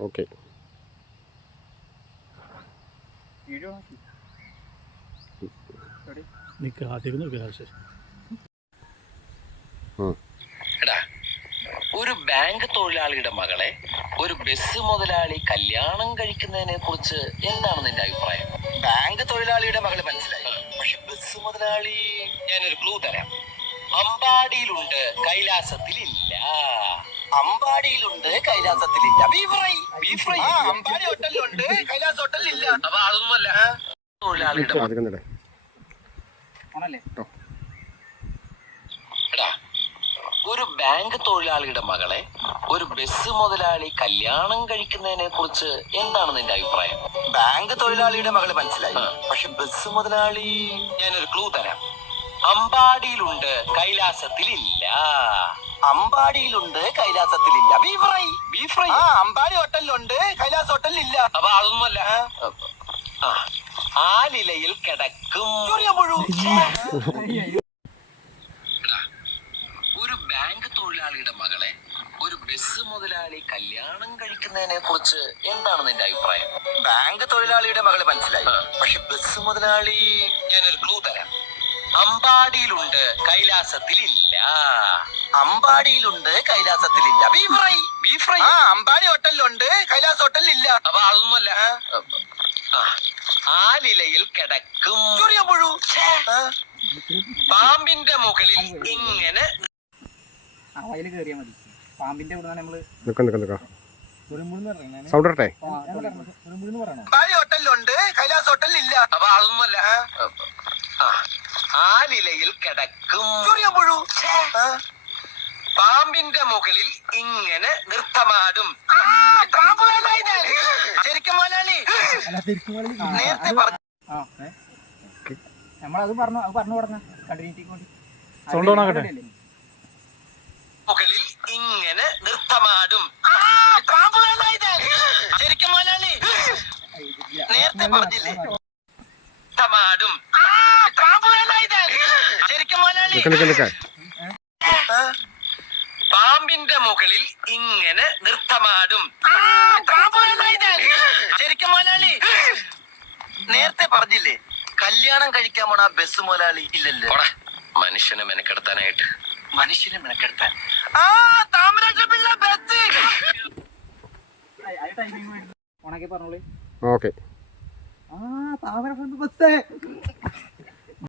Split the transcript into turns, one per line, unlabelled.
Okay.
ഒരു bank തൊഴിലാളിയുടെ മകളെ ഒരു ബസ് മുതലാളി കല്യാണം കഴിക്കുന്നതിനെ കുറിച്ച് എന്താണ് നിന്റെ അഭിപ്രായം? ബാങ്ക് തൊഴിലാളിയുടെ മകളെ മനസ്സിലായി. പക്ഷെ ബസ് മുതലാളി ഞാനൊരു ക്ലൂ തരാം. അമ്പാടിയിലുണ്ട് കൈലാസത്തിലില്ല. അമ്പാടിയിലുണ്ട് കൈലാസത്തിലില്ല. Beef fry beef fry Ambadi ഹോട്ടലിലുണ്ട് Kailas ഹോട്ടലിലില്ല. അപ്പൊ അതൊന്നുമല്ല. തൊഴിലാളിയുടെ
ആണല്ലേ?
എടാ ഒരു ബാങ്ക് തൊഴിലാളിയുടെ മകളെ ഒരു ബസ് മുതലാളി കല്യാണം കഴിക്കുന്നതിനെ കുറിച്ച് എന്താണ് നിന്റെ അഭിപ്രായം? ബാങ്ക് തൊഴിലാളിയുടെ മകളെ മനസ്സിലായി. പക്ഷെ ബസ് മുതലാളി ഞാനൊരു ക്ലൂ തരാം. അമ്പാടിയിലുണ്ട് കൈലാസത്തിലില്ല. അമ്പാടിയിലുണ്ട് കൈലാസത്തിലില്ല. Beef fry. Beef fry? Ambadi ഹോട്ടലിലുണ്ട് Kailas ഹോട്ടലിലില്ല. അപ്പൊ അതൊന്നുമല്ല. ആ, ആ നിലയിൽ കിടക്കും. ഒരു ബാങ്ക് തൊഴിലാളിയുടെ മകളെ ഒരു ബസ് മുതലാളി കല്യാണം കഴിക്കുന്നതിനെ കുറിച്ച് എന്താണ് നിന്റെ അഭിപ്രായം? ബാങ്ക് തൊഴിലാളിയുടെ മകളെ മനസ്സിലായി. പക്ഷെ ബസ് മുതലാളി ഞാനൊരു ക്ലൂ തരാം. അമ്പാടിയിലുണ്ട് കൈലാസത്തിലില്ല. അമ്പാടിയിലുണ്ട് കൈലാസത്തിലില്ല. Beef fry beef fry. Ambadi ഹോട്ടലിലുണ്ട് Kailas ഹോട്ടലിലില്ല. അപ്പൊ അതൊന്നുമല്ല. ആ, കിടക്കും നിലയിൽ കിടക്കും. ആ. പാമ്പിന്റെ മുകളിൽ ഇങ്ങനെ
ആ കയറിയാ മതി. പാമ്പിന്റെ ഇവിടെ നമ്മൾ
സൗണ്ട്
അമ്പാടി ഹോട്ടലിലുണ്ട് കൈലാസ് ഹോട്ടലിലില്ല. അപ്പൊ അതൊന്നുമല്ല. ആ, നിലയിൽ കിടക്കും. പാമ്പിന്റെ മുകളിൽ ഇങ്ങനെ നൃത്തമാടും. ശരിക്കും നേരത്തെ പറഞ്ഞു?
നമ്മളത് പറഞ്ഞു പറഞ്ഞു
കൊടുക്കണം on
മുകളിൽ ഇങ്ങനെ നൃത്തമാടും. ശരിക്കും നേരത്തെ പറഞ്ഞില്ലേ? നൃത്തമാടും. പാമ്പിന്റെ മുകളിൽ ഇങ്ങനെ നൃത്തമാടും. ശരിക്കും മലയാളി നേരത്തെ പറഞ്ഞില്ലേ കല്യാണം കഴിക്കാൻ പോണ ആ ബസ് മുതലാളി ഇല്ലല്ലോ. മനുഷ്യനെ മെനക്കെടുത്താനായിട്ട്. മനുഷ്യനെ മെനക്കെടുത്താൻ. ആ താമരാജ പിള്ള ബസ്.
ഓക്കെ.
ആ താമര ബസ്